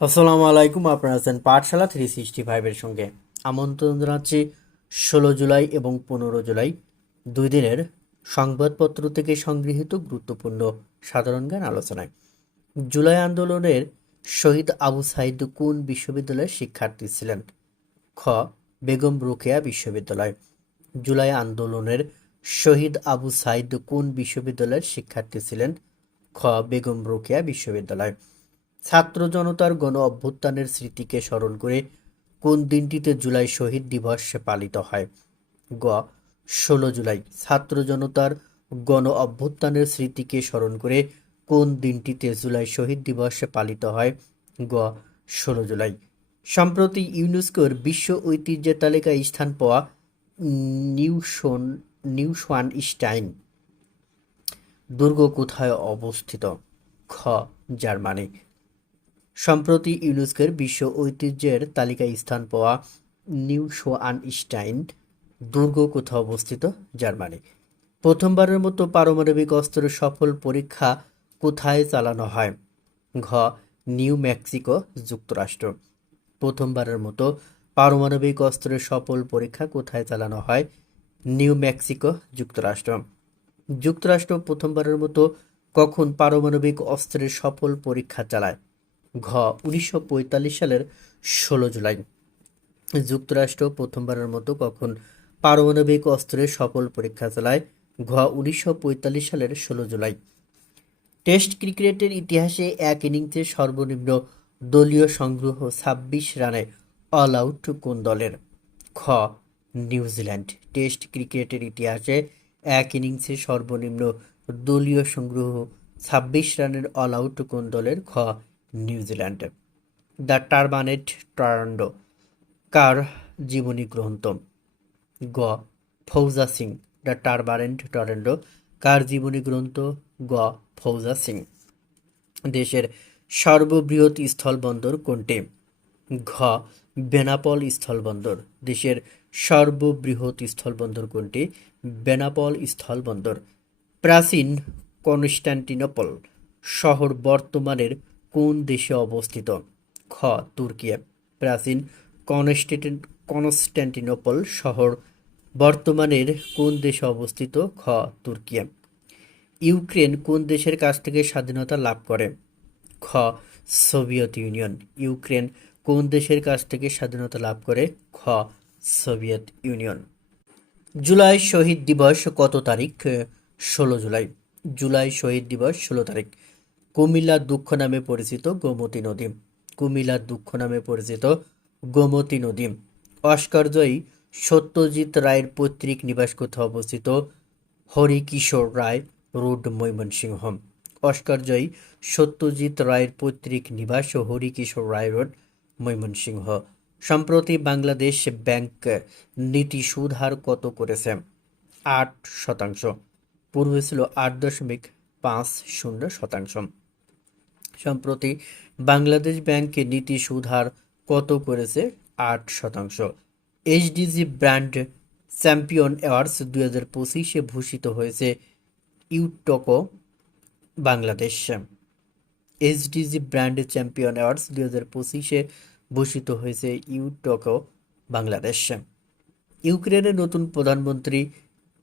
আসসালামু আলাইকুম, আপনারা আছেন পাঠশালা থ্রি সিক্সটি ফাইভের সঙ্গে। আমন্ত্রণ জানাচ্ছি ষোলো জুলাই এবং পনেরো জুলাই দুই দিনের সংবাদপত্র থেকে সংগৃহীত গুরুত্বপূর্ণ সাধারণ জ্ঞান আলোচনায়। জুলাই আন্দোলনের শহীদ আবু সাইদ কোন বিশ্ববিদ্যালয়ের শিক্ষার্থী ছিলেন? খ, বেগম রোকেয়া বিশ্ববিদ্যালয়। জুলাই আন্দোলনের শহীদ আবু সাইদ কোন বিশ্ববিদ্যালয়ের শিক্ষার্থী ছিলেন? খ, বেগম রোকেয়া বিশ্ববিদ্যালয়। ছাত্র জনতার গণ অভ্যুত্থানের স্মৃতিকে স্মরণ করে কোন দিনটিতে জুলাই শহীদ দিবস পালিত হয়? গ, ষোলো জুলাই। ছাত্র জনতার গণ অভ্যুত্থানের স্মৃতিকে স্মরণ করে কোন দিনটিতে জুলাই শহীদ দিবস পালিত হয়? গ, ষোলো জুলাই। সম্প্রতি ইউনেস্কোর বিশ্ব ঐতিহ্যের তালিকায় স্থান পাওয়া নিউশন নিউশওয়ান স্টাইন দুর্গ কোথায় অবস্থিত? খ, জার্মানি। সম্প্রতি ইউনেস্কোর বিশ্ব ঐতিহ্যের তালিকায় স্থান পাওয়া নিউ স্টাইন দুর্গ কোথাও অবস্থিত? জার্মানি। প্রথমবারের মতো পারমাণবিক অস্ত্রের সফল পরীক্ষা কোথায় চালানো হয়? ঘ. নিউ মেক্সিকো যুক্তরাষ্ট্র। প্রথমবারের মতো পারমাণবিক অস্ত্রের সফল পরীক্ষা কোথায় চালানো হয়? নিউ মেক্সিকো যুক্তরাষ্ট্র। যুক্তরাষ্ট্র প্রথমবারের মতো কখন পারমাণবিক অস্ত্রের সফল পরীক্ষা চালায়? ঘ, উনিশশো পঁয়তাল্লিশ সালের ষোলো জুলাই। যুক্তরাষ্ট্র প্রথমবারের মতো কখন পারমাণবিক অস্ত্রের সফল পরীক্ষা চালায়, ঘ, উনিশশো পঁয়তাল্লিশ সালের ষোলো জুলাই। টেস্ট ক্রিকেটের ইতিহাসে এক ইনিংসে সর্বনিম্ন দলীয় সংগ্রহ ছাব্বিশ রানে অল আউট কোন দলের? খ নিউজিল্যান্ড টেস্ট ক্রিকেটের ইতিহাসে এক ইনিংসে সর্বনিম্ন দলীয় সংগ্রহ ছাব্বিশ রানের অল আউট কোন দলের? খ নিউজিল্যান্ড। দ্য টারবানেট টরান্ডো, কার জীবনী গ্রন্থ। গ, ফৌজা সিং, দ্য টারবানেন্ট টরেন্ডো, কার জীবনী গ্রন্থ। গ, ফৌজা সিং। দেশের সর্ববৃহৎ স্থলবন্দর কোনটি? ঘ, বেনাপল স্থলবন্দর। দেশের সর্ববৃহৎ স্থলবন্দর কোনটি? বেনাপল স্থলবন্দর। প্রাচীন কনস্ট্যান্টিনোপল শহর বর্তমানের কোন দেশে অবস্থিত? খ. তুর্কি, প্রাচীন কনস্টেন্ট কনস্ট্যান্টিনোপল শহর। বর্তমানের কোন দেশে অবস্থিত? খ. তুর্কি। ইউক্রেন কোন দেশের কাছ থেকে স্বাধীনতা লাভ করে? খ. Soviet union. ইউক্রেন কোন দেশের কাছ থেকে স্বাধীনতা লাভ করে? খ. Soviet union. জুলাই শহীদ দিবস কত তারিখ? ষোলো জুলাই। জুলাই শহীদ দিবস ষোলো তারিখ। কুমিল্লার দুঃখ নামে পরিচিত গোমতী নদী। কুমিল্লার দুঃখ নামে পরিচিত গোমতী নদী। অস্কারজয়ী সত্যজিৎ রায়ের পৈতৃক নিবাস কোথাও অবস্থিত? হরিকিশোর রায়, রোড, ময়মনসিংহ। অস্কারজয়ী সত্যজিৎ রায়ের পৈতৃক নিবাস ও হরিকিশোর রায় রোড, ময়মনসিংহ। সম্প্রতি বাংলাদেশ ব্যাংক নীতি সুদ হার কত করেছে? আট শতাংশ। পূর্বে ছিল আট দশমিক পাঁচ শূন্য শতাংশ। সম্প্রতি বাংলাদেশ ব্যাংকে নীতি সুধার কত করেছে? আট শতাংশ। এইচডিজি ব্র্যান্ড চ্যাম্পিয়ন অ্যাওয়ার্ডস দুই হাজার পঁচিশে ভূষিত হয়েছে ইউটকো, Bangladesh. HDG brand champion awards দুই হাজার পঁচিশে ভূষিত হয়েছে ইউটকো, বাংলাদেশ। ইউক্রেনের নতুন প্রধানমন্ত্রী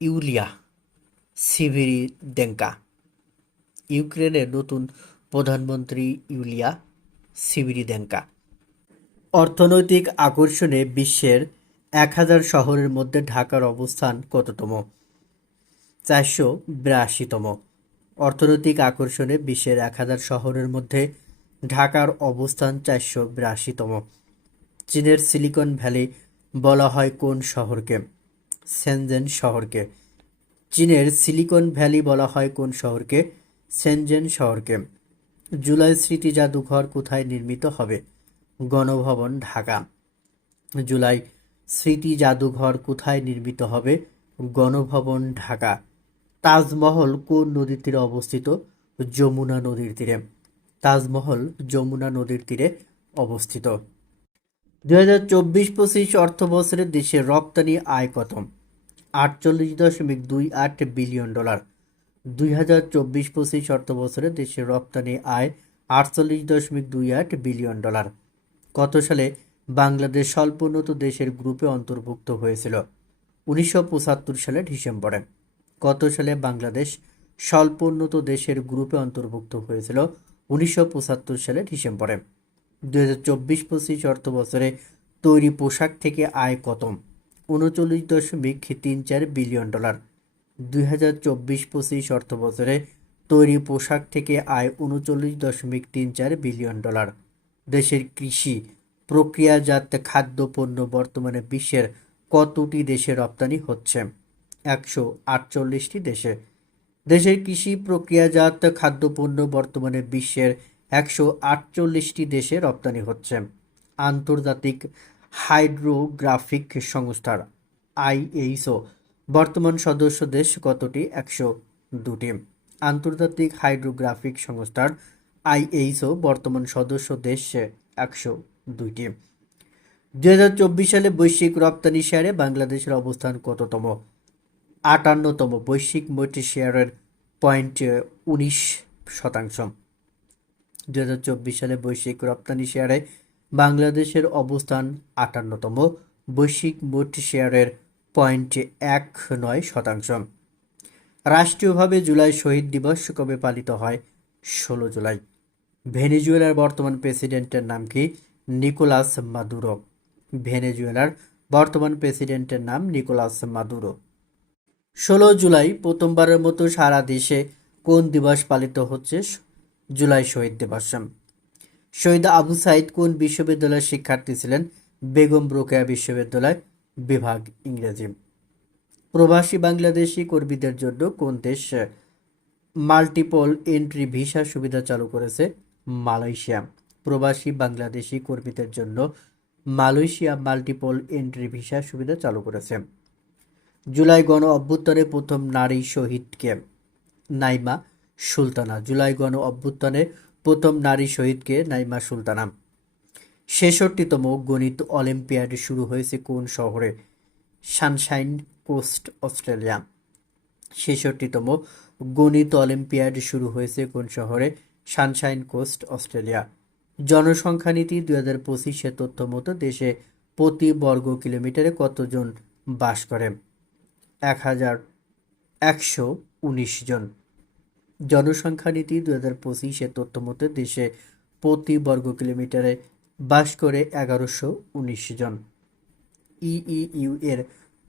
ইউলিয়া সিভিরি ডেঙ্কা ইউক্রেনের নতুন প্রধানমন্ত্রী ইউলিয়া সিভিরিদেঙ্কা। অর্থনৈতিক আকর্ষণে বিশ্বের এক হাজার শহরের মধ্যে ঢাকার অবস্থান কততম? চারশো বিরাশিতম। অর্থনৈতিক আকর্ষণে বিশ্বের এক হাজার শহরের মধ্যে ঢাকার অবস্থান চারশো বিরাশিতম। চীনের সিলিকন ভ্যালি বলা হয় কোন শহরকে? সেনজেন শহরকে। চীনের সিলিকন ভ্যালি বলা হয় কোন শহরকে? সেনজেন শহরকে। জুলাই স্মৃতি জাদুঘর কোথায় নির্মিত হবে? গণভবন, ঢাকা। জুলাই স্মৃতি জাদুঘর কোথায় নির্মিত হবে? গণভবন, ঢাকা। তাজমহল কোন নদীর তীরে অবস্থিত? যমুনা নদীর তীরে। তাজমহল যমুনা নদীর তীরে অবস্থিত। দু হাজার চব্বিশ পঁচিশ অর্থ বছরে দেশের রপ্তানি আয় কত? আটচল্লিশ দশমিক দুই আট বিলিয়ন ডলার। দুই হাজার চব্বিশ পঁচিশ অর্থ বছরে দেশের রপ্তানি আয় আটচল্লিশ দশমিক দুই আট বিলিয়ন ডলার। কত সালে বাংলাদেশ স্বল্পোন্নত দেশের গ্রুপে অন্তর্ভুক্ত হয়েছিল। উনিশশো পঁচাত্তর সালে ডিসেম্বরে। কত সালে বাংলাদেশ স্বল্পোন্নত দেশের গ্রুপে অন্তর্ভুক্ত হয়েছিল উনিশশো পঁচাত্তর সালে ডিসেম্বরে। দুই হাজার চব্বিশ পঁচিশ অর্থ বছরে তৈরি পোশাক থেকে আয় কত? উনচল্লিশ দশমিক তিন চার বিলিয়ন ডলার। দুই হাজার চব্বিশ পঁচিশ অর্থ বছরে তৈরি পোশাক থেকে আয় উনচল্লিশ দশমিক তিন চার বিলিয়ন ডলার। দেশের কৃষি, প্রক্রিয়াজাত খাদ্যপণ্য বর্তমানে বিশ্বের কতটি দেশে রপ্তানি হচ্ছে? একশো আটচল্লিশটি দেশে। দেশের কৃষি, প্রক্রিয়াজাত খাদ্যপণ্য বর্তমানে বিশ্বের একশো আটচল্লিশটি দেশে রপ্তানি হচ্ছে। আন্তর্জাতিক হাইড্রোগ্রাফিক সংস্থার আইএইসও বর্তমান সদস্য দেশ কতটি? একশো দুটি। আন্তর্জাতিক হাইড্রোগ্রাফিক সংস্থার আইএইসও বর্তমান সদস্য দেশ একশো দুইটি। দুই হাজার চব্বিশ সালে বৈশ্বিক রপ্তানি শেয়ারে বাংলাদেশের অবস্থান কততম? আটান্নতম বৈশ্বিক মোট শেয়ারের পয়েন্ট উনিশ শতাংশ। দুই হাজার চব্বিশ সালে বৈশ্বিক রপ্তানি শেয়ারে বাংলাদেশের অবস্থান আটান্নতম। বৈশ্বিক মোট শেয়ারের পয়েন্ট এক নয় শতাংশ। রাষ্ট্রীয়ভাবে জুলাই শহীদ দিবস কবে পালিত হয়? ষোলো জুলাই। ভেনেজুয়েলার বর্তমান প্রেসিডেন্টের নাম কি? Nicolas Maduro. ভেনেজুয়েলার বর্তমান প্রেসিডেন্টের নাম নিকোলাস মাদুরো। ষোলো জুলাই প্রথমবারের মতো সারা দেশে কোন দিবস পালিত হচ্ছে? জুলাই শহীদ দিবস। শহীদ আবু সাইদ কোন বিশ্ববিদ্যালয়ের শিক্ষার্থী ছিলেন? বেগম রোকেয়া বিশ্ববিদ্যালয়। বিভাগ ইংরেজি। প্রবাসী বাংলাদেশি কর্মীদের জন্য কোন দেশ মাল্টিপল এন্ট্রি ভিসা সুবিধা চালু করেছে? মালয়েশিয়া। প্রবাসী বাংলাদেশি কর্মীদের জন্য মালয়েশিয়া মাল্টিপল এন্ট্রি ভিসা সুবিধা চালু করেছে। জুলাই গণ অভ্যুত্থানে প্রথম নারী শহীদকে। নাইমা সুলতানা। জুলাই গণ অভ্যুত্থানে প্রথম নারী শহীদকে নাইমা সুলতানা। ছেষট্টিতম গণিত অলিম্পিয়াড শুরু হয়েছে কোন শহরে? Sunshine Coast Australia. ছেষট্টিতম গণিত অলিম্পিয়াড শুরু হয়েছে কোন শহরে? Sunshine Coast Australia. জনসংখ্যা নীতি দুই হাজার পঁচিশের তথ্য মতো দেশে প্রতি বর্গ কিলোমিটারে কতজন বাস করে? এক হাজার একশো উনিশ জন। জনসংখ্যা নীতি দু হাজার পঁচিশের তথ্য মতো দেশে প্রতি বর্গ কিলোমিটারে বাস করে এগারোশো উনিশ জন। ইইউ এর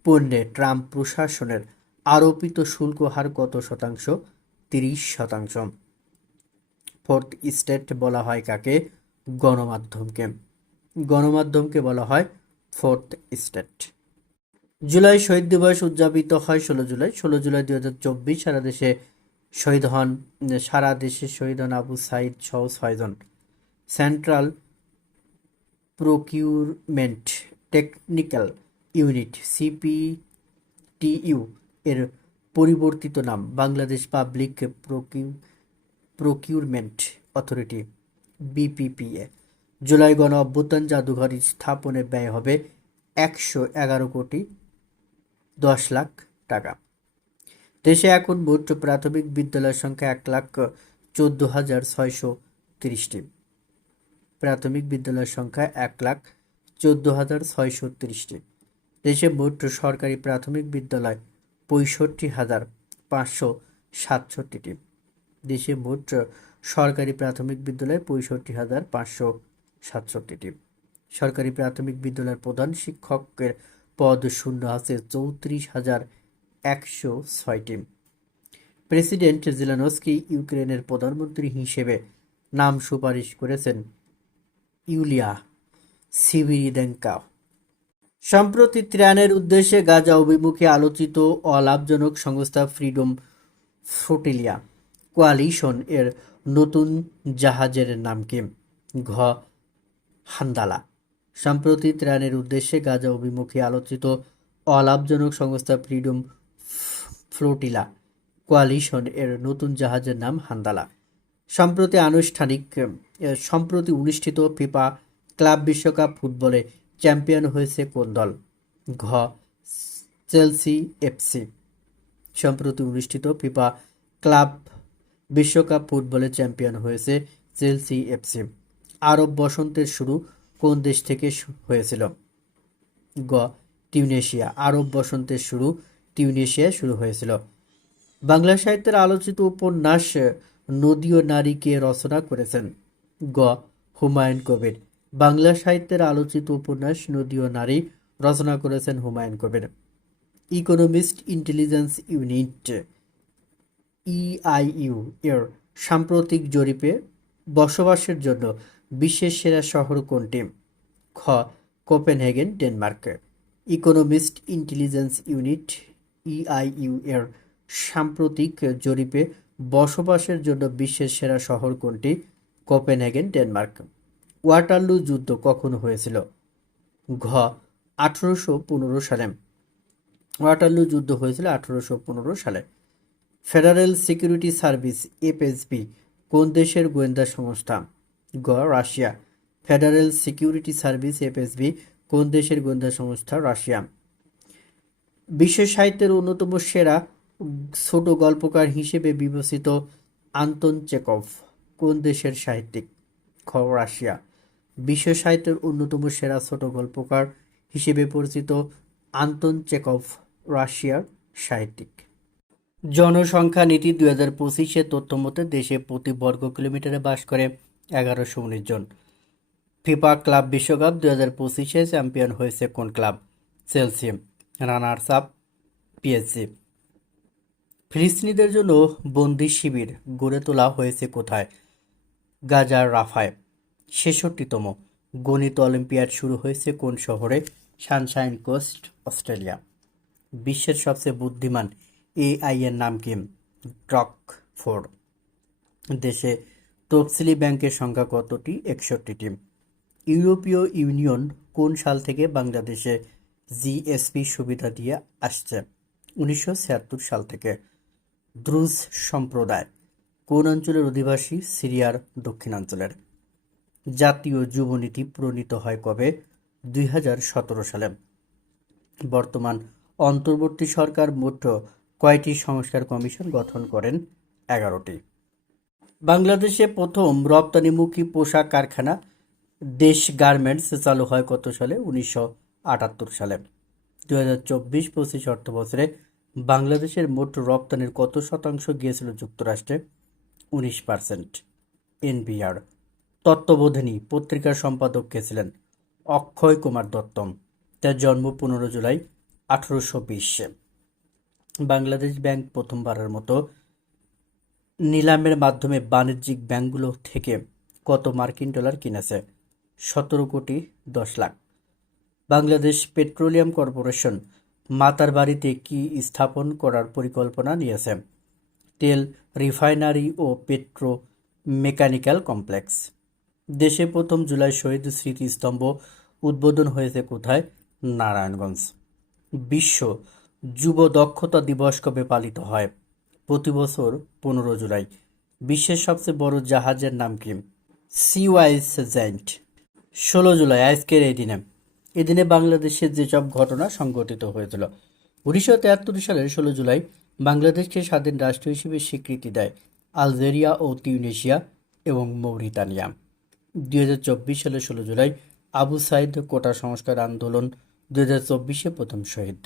পণ্যে ট্রাম্প প্রশাসনের আরোপিত শুল্ক হার কত শতাংশ? তিরিশ শতাংশ। ফোর্থ স্টেট বলা হয় কাকে? গণমাধ্যমকে। গণমাধ্যমকে বলা হয় ফোর্থ স্টেট। জুলাই শহীদ দিবস উদযাপিত হয় ষোলো জুলাই। ষোলো জুলাই দুই হাজার চব্বিশ সারা দেশে শহীদ হন, সারা দেশে শহীদ হন আবু সাইদ সহ ছয়জন। Central procurement technical unit CPTU এর পরিবর্তিত নাম, Bangladesh public প্রকিউ procurement authority BPPA July গণ অভ্যুত্থান জাদুঘর স্থাপনে ব্যয় হবে একশো এগারো কোটি দশ লাখ টাকা। দেশে এখন মোট প্রাথমিক বিদ্যালয়ের সংখ্যা এক লাখ চোদ্দ হাজার ছয়শো তিরিশটি। প্রাথমিক বিদ্যালয়ের সংখ্যা এক লাখ চোদ্দ হাজার ছয়শো তিরিশটি দেশে মোট সরকারি প্রাথমিক বিদ্যালয় পঁয়ষট্টি হাজার পাঁচশো সাতষট্টিটি। দেশে মোট সরকারি প্রাথমিক বিদ্যালয় পঁয়ষট্টি হাজার পাঁচশো সাতষট্টিটি। সরকারি প্রাথমিক বিদ্যালয়ের প্রধান শিক্ষকের পদ শূন্য আছে চৌত্রিশ হাজার একশো ছয়টি। প্রেসিডেন্ট জেলানস্কি ইউক্রেনের প্রধানমন্ত্রী হিসেবে নাম সুপারিশ করেছেন ইউলিয়া সিভিরিদেঙ্কা সম্প্রতি ত্রাণের উদ্দেশ্যে গাজা অভিমুখে আলোচিত অলাভজনক সংস্থা ফ্রিডম ফ্লোটিলিয়া কোয়ালিশন এর নতুন জাহাজের নাম কি ঘ হান্দালা। সম্প্রতি ত্রাণের উদ্দেশ্যে গাজা অভিমুখে আলোচিত অলাভজনক সংস্থা ফ্রিডম ফ্লোটিলা কোয়ালিশন এর নতুন জাহাজের নাম হান্দালা। সম্প্রতি আনুষ্ঠানিক সম্প্রতি অনুষ্ঠিত ফিফা ক্লাব বিশ্বকাপ ফুটবলে চ্যাম্পিয়ন হয়েছে কোন দল? ঘ, চেলসি এফসি। সম্প্রতি অনুষ্ঠিত ফিফা ক্লাব বিশ্বকাপ ফুটবলে চ্যাম্পিয়ন হয়েছে চেলসি এফসি। আরব বসন্তের শুরু কোন দেশ থেকে হয়েছিল? গ, টিউনেশিয়া। আরব বসন্তের শুরু টিউনেশিয়ায় শুরু হয়েছিল। বাংলা সাহিত্যের আলোচিত উপন্যাস, নদী ও নারীকে রচনা করেছেন? গ, হুমায়ুন কবির। বাংলা সাহিত্যের আলোচিত উপন্যাস নদী ও নারী রচনা করেছেন Humayun Kabir. Economist Intelligence Unit EIU এর সাম্প্রতিক জরিপে বসবাসের জন্য বিশ্বের সেরা শহর কোনটি? খ, Copenhagen, Denmark. Economist Intelligence Unit EIU এর সাম্প্রতিক জরিপে বসবাসের জন্য বিশ্বের সেরা শহর কোনটি? Copenhagen, Denmark. ওয়াটারলু যুদ্ধ কখন হয়েছিল? ঘ, আঠারোশো পনেরো সালে। ওয়াটারলু যুদ্ধ হয়েছিল আঠারোশো পনেরো সালে। ফেডারেল সিকিউরিটি সার্ভিস, এফএসবি, কোন দেশের গোয়েন্দা সংস্থা? গ Russia. Federal Security Service, FSB, কোন দেশের গোয়েন্দা সংস্থা? রাশিয়া। বিশ্ব সাহিত্যের অন্যতম সেরা ছোট গল্পকার হিসেবে বিবেচিত আন্তন চেকভ। কোন দেশের সাহিত্যিক? খ রাশিয়া বিশ্ব সাহিত্যের অন্যতম সেরা ছোট গল্পকার হিসেবে পরিচিত আন্তন চেকভ, রাশিয়ার সাহিত্যিক। জনসংখ্যা নীতি দুই হাজার পঁচিশের তথ্য মতে দেশে প্রতি বর্গ কিলোমিটারে বাস করে এগারোশো উনিশ জন। ফিফা ক্লাব বিশ্বকাপ দুই হাজার পঁচিশে চ্যাম্পিয়ন হয়েছে কোন club? Chelsea, runners up PSC ফিলিস্তিনিদের জন্য বন্দি শিবির গড়ে তোলা হয়েছে কোথায়? গাজার রাফায় ছেষট্টিতম। গণিত অলিম্পিয়াড শুরু হয়েছে কোন শহরে? Sunshine Coast, Australia. বিশ্বের সবচেয়ে বুদ্ধিমান এআই এর নাম কি? Grok four. দেশে তফসিলি ব্যাংকের সংখ্যা কতটি? একষট্টিটি। ইউরোপীয় ইউনিয়ন কোন সাল থেকে বাংলাদেশে জিএসপি সুবিধা দিয়ে আসছে? উনিশশো ছিয়াত্তর সাল থেকে। দ্রুজ সম্প্রদায়। কোন অঞ্চলের অধিবাসী? সিরিয়ার দক্ষিণাঞ্চলের। জাতীয় যুবনীতি প্রণীত হয় কবে? দুই হাজার সতেরো সালে। বর্তমান অন্তর্বর্তী সরকার মোট কয়টি সংস্কার কমিশন গঠন করেন? এগারোটি। বাংলাদেশে প্রথম রপ্তানিমুখী পোশাক কারখানা দেশ গার্মেন্টস চালু হয় কত সালে? উনিশশো আটাত্তর সালে। দু হাজার চব্বিশ পঁচিশ অর্থবছরে বাংলাদেশের মোট রপ্তানির কত শতাংশ গিয়েছিল যুক্তরাষ্ট্রে? উনিশ পার্সেন্ট এনবিআর। তত্ত্ববোধিনী পত্রিকার সম্পাদক কে ছিলেন? অক্ষয় কুমার দত্তম। তার জন্ম পনেরো জুলাই আঠারোশো বিশে। বাংলাদেশ ব্যাংক প্রথমবারের মতো নিলামের মাধ্যমে বাণিজ্যিক ব্যাংকগুলো থেকে কত মার্কিন ডলার কিনেছে? সতেরো কোটি দশ লাখ। বাংলাদেশ পেট্রোলিয়াম কর্পোরেশন মাতার বাড়িতে কি স্থাপন করার পরিকল্পনা নিয়েছে? তেল রিফাইনারি ও পেট্রো মেকানিক্যাল কমপ্লেক্স। দেশে প্রথম জুলাই শহীদ স্মৃতিস্তম্ভ উদ্বোধন হয়েছে কোথায়? নারায়ণগঞ্জ। বিশ্ব যুব দক্ষতা দিবস কবে পালিত হয়? প্রতি বছর পনেরো জুলাই। বিশ্বের সবচেয়ে বড় জাহাজের নাম কি? সিওয়াইস জেন্ট ষোলো জুলাই, আজকের এই দিনে। এদিনে বাংলাদেশে যেসব ঘটনা সংঘটিত হয়েছিল, উনিশশো তেয়াত্তর সালের ষোলো জুলাই বাংলাদেশকে স্বাধীন রাষ্ট্র হিসেবে স্বীকৃতি দেয় আলজেরিয়া ও তিউনেশিয়া এবং মৌরিতানিয়া। দুই হাজার চব্বিশ সালের ষোলো জুলাই আবু সাইদ কোটা সংস্কার আন্দোলন দুই হাজার চব্বিশে প্রথম শহীদ।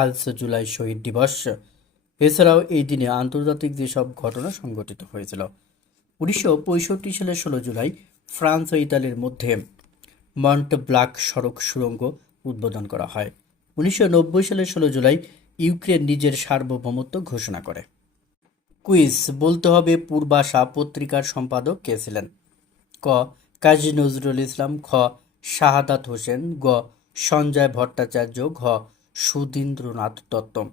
আজ জুলাই শহীদ দিবস। এছাড়াও এই দিনে আন্তর্জাতিক যেসব ঘটনা সংঘটিত হয়েছিল, উনিশশো পঁয়ষট্টি সালের ষোলো জুলাই ফ্রান্স ও ইতালির মধ্যে মন্ট ব্লাক সড়ক সুড়ঙ্গ উদ্বোধন করা হয়। উনিশশো নব্বই সালের ষোলো জুলাই ইউক্রেন নিজের সার্বভৌমত্ব ঘোষণা করে। কুইজ, বলতে হবে পূর্বাশা পত্রিকার সম্পাদক কে ছিলেন? ক, কাজী নজরুল ইসলাম, খ, শাহাদাত হোসেন, গ, সঞ্জয় ভট্টাচার্য, ঘ, সুধীন্দ্রনাথ দত্ত।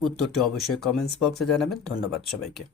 উত্তরটি অবশ্যই কমেন্টস বক্সে জানাবেন। ধন্যবাদ সবাইকে।